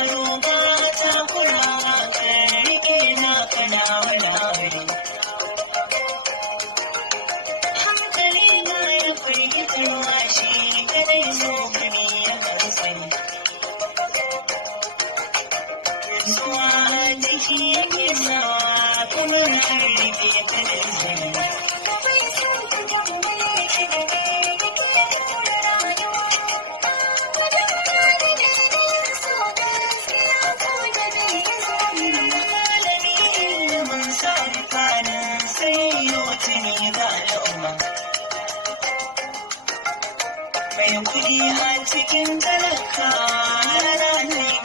aro ba ta kulawa kan rike na kana wani hankali na ya firgitarwa shi kadai so kani ya karsani zuwa jiki yake sawa kuma har rike ta da zani